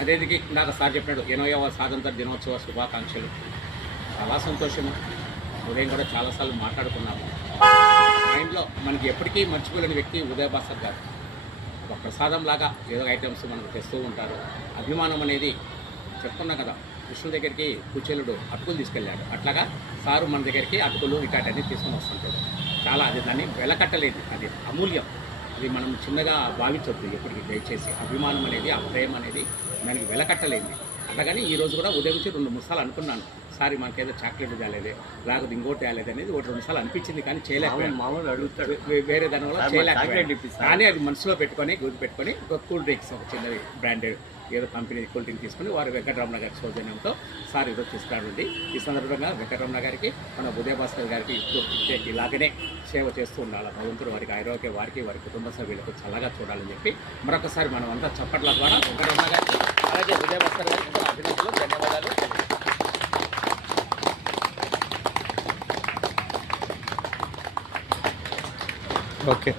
అదేదికి నాకు సార్ చెప్పినాడు 80వ స్వాతంత్ర దినోత్సవ శుభాకాంక్షలు. చాలా సంతోషము. ఉదయం కూడా చాలాసార్లు మాట్లాడుకున్నాము. మైండ్లో మనకి ఎప్పటికీ మర్చిపోలేని వ్యక్తి ఉదయ భాస్కర్ గారు. ఒక ప్రసాదం లాగా ఏదో ఐటమ్స్ మనకు తెస్తూ ఉంటారు. అభిమానం అనేది చెప్తున్నాం కదా, కృష్ణుడి దగ్గరికి కుచేలుడు అటుకులు తీసుకెళ్ళాడు, అట్లాగా సారు మన దగ్గరికి అటుకులు ఇటాటన్నీ తీసుకొని వస్తుంటాడు. చాలా అది దాన్ని వెలకట్టలేదు, అది అమూల్యం. ఇది మనం చిన్నగా భావించొద్దు ఎప్పటికీ. దయచేసి అభిమానం అనేది, ఆ ప్రేమ అనేది మనకి వెలకట్టలేదు. అట్లాగని ఈరోజు కూడా ఉదయం నుంచి 2-3 సార్లు అనుకున్నాను, సారీ మనకేదో చాక్లెట్ తేలేదు, లేకపోతే ఇంకోటి తేలేదు అనేది 1-2 సార్లు అనిపించింది, కానీ చేయలేకపోయాను. మామూలు అడుగుతాడు వేరే దాని వల్ల చేయలేకపోయాను. కానీ అది మనసులో పెట్టుకొని గుర్తు పెట్టుకొని ఒక కూల్ డ్రింక్స్, ఒక చిన్నది బ్రాండెడ్ ఏదో కంపెనీ కూల్ డ్రింక్ తీసుకుని వారు వెంకటరమణ గారి సౌజన్యంతో సార్ ఈరోజు తీసుకురాండి. ఈ సందర్భంగా వెంకటరమణ గారికి, మన ఉదయ భాస్కర్ గారికి ఇప్పుడు ఇలాగనే సేవ చేస్తూ ఉండాలి. భగవంతుడు వారికి ఆరోగ్య, వారికి వారి కుటుంబ సభ్యులకు చల్లగా చూడాలని చెప్పి మరొకసారి మనం అంతా చప్పట్ల ద్వారా వెంకటరమణ గారికి, అలాగే ఉదయ భాస్కర్ గారికి అభినందనలు, ధన్యవాదాలు. ఓకే.